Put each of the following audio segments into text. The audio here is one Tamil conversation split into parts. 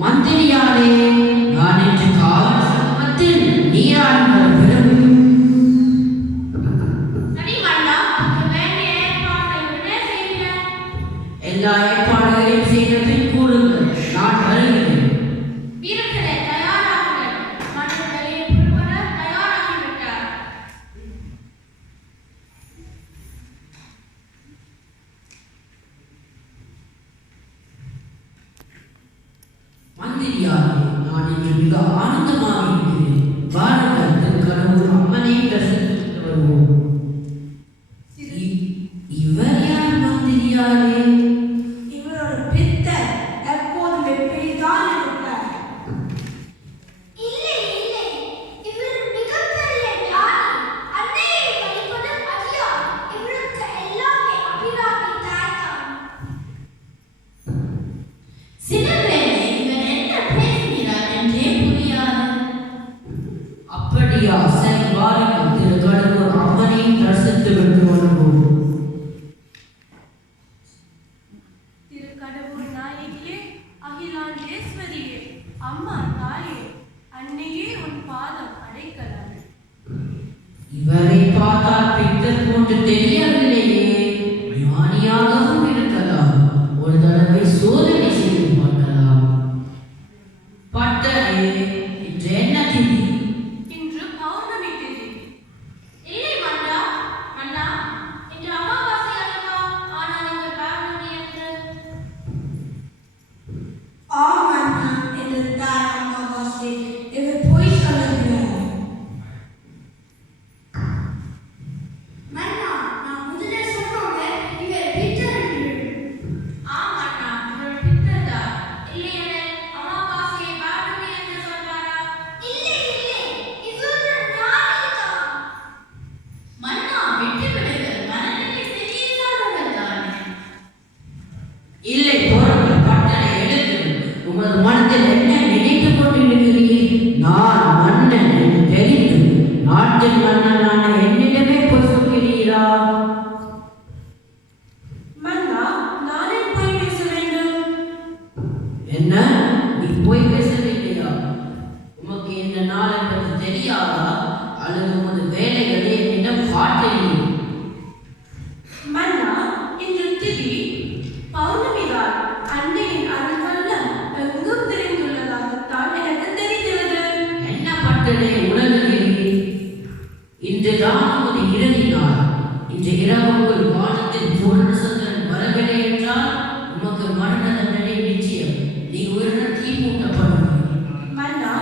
மந்திரியாரே, நான் இன்று காவல் சமூகத்தில் நீராடுகிற பிறகு எல்லா ஏற்பாடுகளையும் செய்த பின் கூறுங்கள், நான் வருகிறேன். மந்திரியாரே, நான் இன்று மிக ஆனந்தமாக இருக்கிறேன். வாருங்கள், திருக்கடவுள் அம்மனை தரிசித்து வருவோம். இவர் யார் மந்திரியாரே? இவரோட பித்தர் எப்போதும் எப்படிதான் இருப்பார். இல்லை இல்லை, இவர் மிகப்பெரிய ஞானி. அன்னையை வழிபட ஐயா, இவருக்கு எல்லாமே அபிராமி தாய்தான். சிலவேளை இவர் என்ன பேசுகிறார் என்றே புரியாது. அப்படியா? சரி, வாருங்கள், திருக்கடவுள் அம்மனை தரிசித்து விட்டு வருவோம். திருக்கடவுள் நாயகியே, அகிலாண்டேஸ்வரியே, அம்மா தாயே, அன்னையே உன் பாதம் அடைக்கலாம். இவரை பார்த்தால் பித்தர் போன்று தெரியவில்லையே. ஞானியாகவும் இருக்கலாம். ஒரு தடவை சோதனை செய்து பார்க்கலாம். பட்டரே, இன்று என்ன திதி? இன்று பௌர்ணமி திதி. இல்லை மன்னா, மன்னா, இன்று அமாவாசை அல்லவா? ஆனால் இன்று பௌர்ணமி என்று. ஆமாண்ணா, என்று தாய் அமாவாசை. இவர் பொய் சொல்லுகிறார். மன்னா, நான் முதல்ல சொன்னோமே, இவர் பித்தர் என்று. ஆம் மன்னா, இவர் பித்தர்தான். இல்லையெனில் அமாவாசையை பௌர்ணமி என்று சொல்வாரா? இல்லை இல்லை, இவர் ஞானிதான். மன்னா, விட்டு விடுங்கள். மனநிலை சரியில்லாதவர் தானே. இல்லை, போருங்கள், பட்டரை எழுதுங்கள். உமது மனத்தில் என்ன நினைத்துக் கொண்டிருக்கிறீர்? நான் மன்னன் என்று தெரிந்து நாட்டின் மன்னனான என்னிடமே போய் சொல்கிறீரா? மன்னா, நானே போய் பேச வேண்டும். என்ன, நீ போய் பேசவில்லையா? உமக்கு இந்த நாள் என்பது தெரியாதா? அல்லது உமது வேலைகளை என்னிடம் காட்டலையே? மன்னா, இன்று திதி பௌர்ணமிதான். அன்னையின் அருள்வள்ளம் எங்கும் தெரிந்துள்ளதாகத்தான் எனக்கு தெரிகிறது. என்ன பட்டனே உணர்கிறீர்? இன்றுதான் உமது இறுதி நாள். இன்று இரவு உங்கள் வானத்தில் பூர்ணசந்திரன் வரவில்லை என்றால் உமக்கு மரண தண்டனை நிச்சயம். நீ உயிருடன் தீ மூட்டப்படுவீர். மன்னா,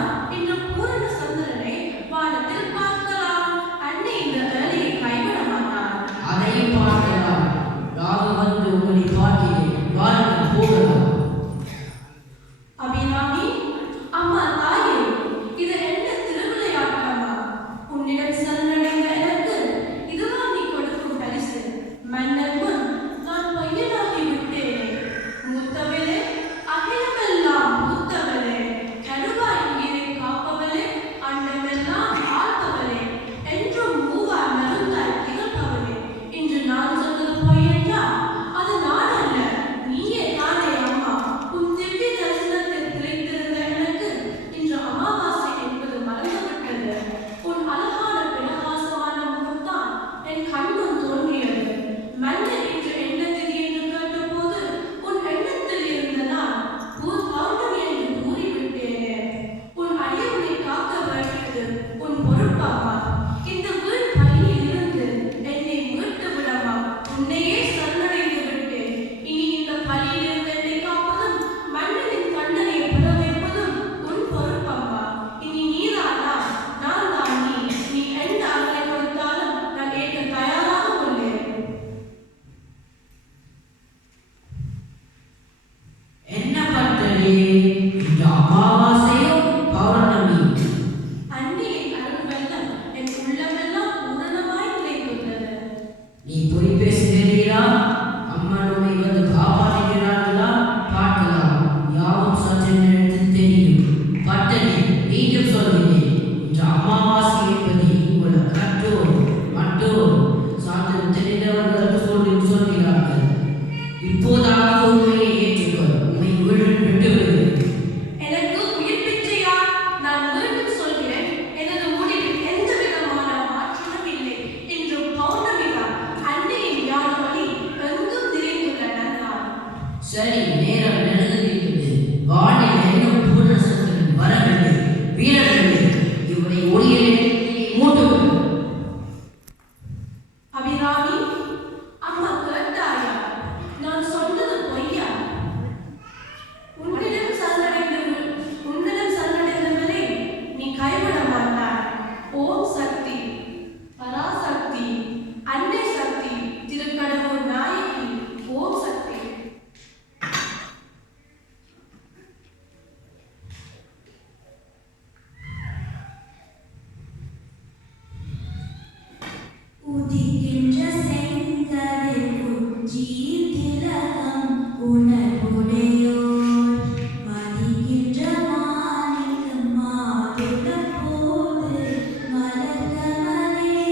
சரி, நேரம் நெருங்கிவிட்டது. வானில் இன்னும் பூர்ண சந்திரன் வரவில்லை. வீரர்களே, இவரை ஒளியிலே மூட்டுங்கள். அபிராமி, அம்மா கேட்டாயா? நான் சொன்னது பொய்யா? உன்னிடம் சரணடைந்தவரை நீ கைவிட மாட்டாய். ஓம் சக்தி, பராசக்தி, அன்னை சக்தி, திருக்கடவுள் நாயகி, ஓம் சக்தி. உதிக்கின்ற செங்கதிர் உச்சியில் திலகம் உணர்வுடையோர் மதிக்கின்ற மாணிக்கம் மாதுளம் போது மலர்கமலே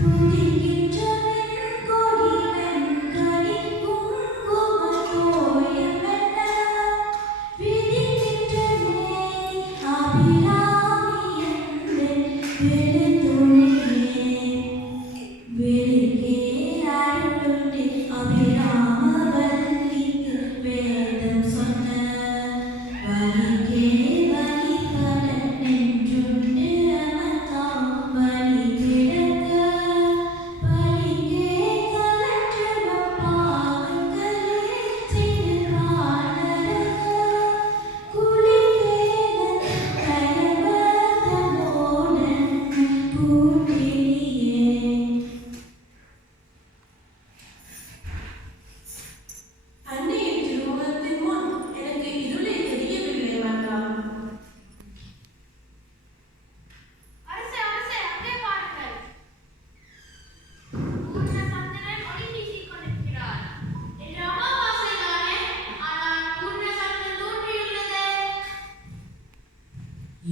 துதிக்கின்ற வெண்கொடி வெண்கனி குங்குமத் தோயமென விதிக்கின்ற மேனி அபிராமி எந்தன் விழித்துணையே. வெளியே அருளுண்டு அபிராமவல்லிக்கு வேதம் சொன்ன வலிக்கே வலிபட நெஞ்சுண்டு அமர்ந்தாம் வலி கிடக்க வலிக்கே கலற்றவ பாவங்களே செய்து வாழ்நரக குளிக்கேன கயவதமோடன் கூட்டினியே. அன்னையின் திருமுகத்தின் முன் எனக்கு இருளே தெரியவில்லை மன்னா. அரசே அரசே அங்கே பாருங்கள். பூர்ண சந்திரன் ஒளி வீசிக் கொண்டிருக்கிறார். இன்று அமாவாசை தானே, ஆனால் பூர்ண சந்திரன் தோன்றியுள்ளதே.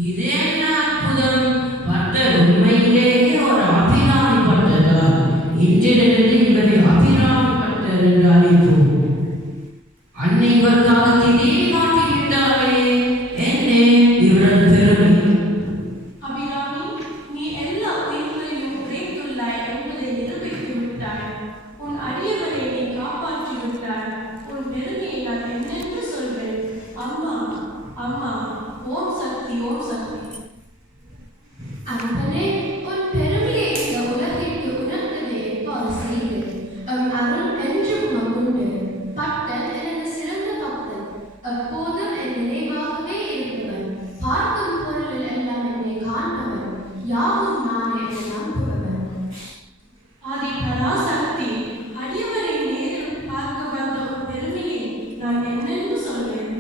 இது என்ன அற்புதம்! பட்டர் உண்மையிலேயே ஒரு அபிராமி பட்டர்தான். இன்றிலிருந்து இவரை அபிராமி பட்டர் என்று அழைப்போம். அன்னை இவருக்காக திடீர் மாற்றிவிட்டாரே, என்ன இவரது பெருமை! அபிராமி, நீ எல்லா உயிர்களையும் உரைத்துள்ளாய் என்பதை நிரூபித்து விட்டாய். உன் அடியவரை நீ காப்பாற்றி விட்டாய். உன் பெருமையை நான் என்னென்று சொல்வேன்? அம்மா, அம்மா, ஓம் சக்தி, ஓம் சக்தி. அன்பனே, உன் பெருமையை இந்த உலகிற்கு உணர்ந்தது எவ்வாறு செய்து அருள் என்றும் மகுண்டு பட்டர் எனது சிறந்த பக்தன், எப்போதும் என் நினைவாகவே இருப்பவன், பார்க்கும் பொருளில் எல்லாம் என்னை காண்பவன், யாவும் நானே என நம்புபவன். ஆதி பராசக்தி, அடியவரை நேரில் பார்க்க வந்த உன் பெருமையை நான் என்னென்று சொல்வேன்?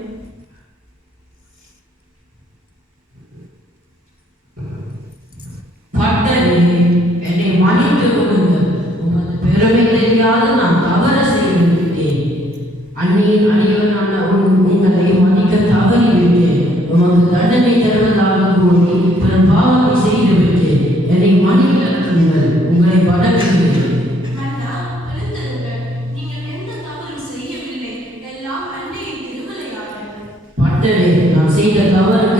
பட்டரே, என்னை மன்னித்து கொடுங்கள். உமது பெருமை தெரியாது நான் தவற செய்து விட்டேன். அன்னையின் அடியவனான உங்களை மன்னிக்க தவறிவிட்டேன். உமக்கு தண்டனை தருவதாக கூறி பிறர் பாவத்தை செய்துவிட்டேன். என்னை மன்னித்தருங்கள். உங்களை வணங்குகிறேன். மன்னா, எழுந்திருங்கள். நீங்கள் எந்த தவறும் செய்யவில்லை. எல்லாம் அன்னையின் திருவிளையாடல். பட்டரே, நான் செய்த தவறு